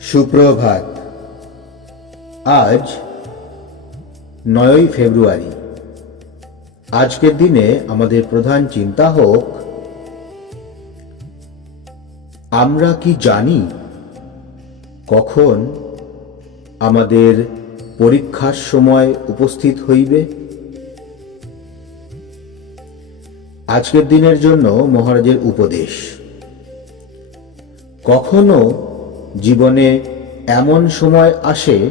সুপ্রভাত। আজ নয়ই ফেব্রুয়ারি। আজকের দিনে আমাদের প্রধান চিন্তা হোক, আমরা কি জানি কখন আমাদের পরীক্ষার সময় উপস্থিত হইবে? আজকের দিনের জন্য মহারাজের উপদেশ। কখনো জীবনে এমন সময় আসে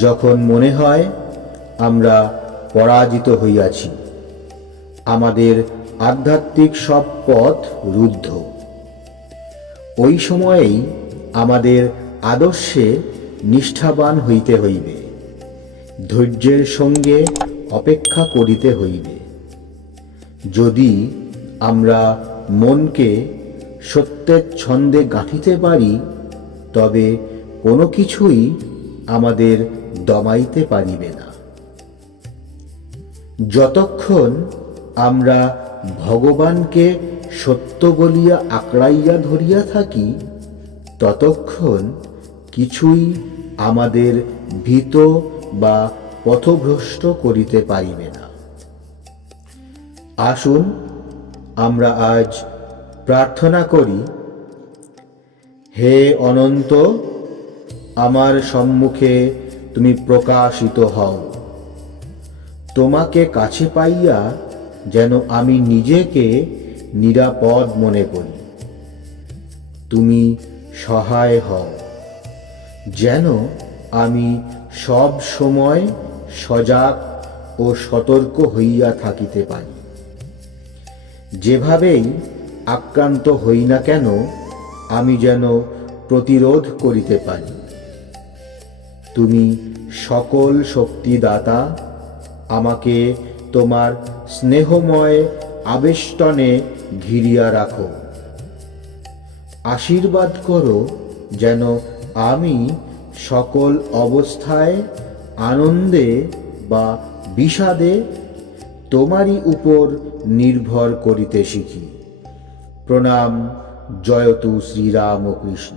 যখন মনে হয় আমরা পরাজিত হইয়াছি। আমাদের আধ্যাত্মিক সব পথ রুদ্ধ। ওই সময়েই আমাদের আদর্শে নিষ্ঠাবান হইতে হইবে। ধৈর্যের সঙ্গে অপেক্ষা করিতে হইবে। যদি আমরা মনকে সত্যের ছন্দে গাঁথিতে পারি তবে কোনো কিছুই আমাদের দমাইতে পারিবে না। যতক্ষণ আমরা ভগবানকে সত্য বলিয়া আঁকড়াইয়া ধরিয়া থাকি, ততক্ষণ কিছুই আমাদের ভীত বা পথভ্রষ্ট করিতে পারিবে না। আসুন আমরা আজ প্রার্থনা করি হে অনন্ত, আমার সম্মুখে তুমি প্রকাশিত হও। তোমাকে কাছে পাইয়া যেন আমি নিজেকে নিরাপদ মনে করি। তুমি সহায় হও, যেন আমি সব সময় সজাগ ও সতর্ক হইয়া থাকিতে পারি। যেভাবেই আক্রান্ত হই না কেন আমি যেন প্রতিরোধ করিতে পারি। তুমি সকল শক্তিদাতা, আমাকে তোমার স্নেহময় আবেষ্টনে ঘিরিয়া রাখো। আশীর্বাদ করো যেন আমি সকল অবস্থায় আনন্দে বা বিষাদে তোমারই উপর নির্ভর করিতে শিখি। প্রণাম জয়তু শ্রীরামকৃষ্ণ।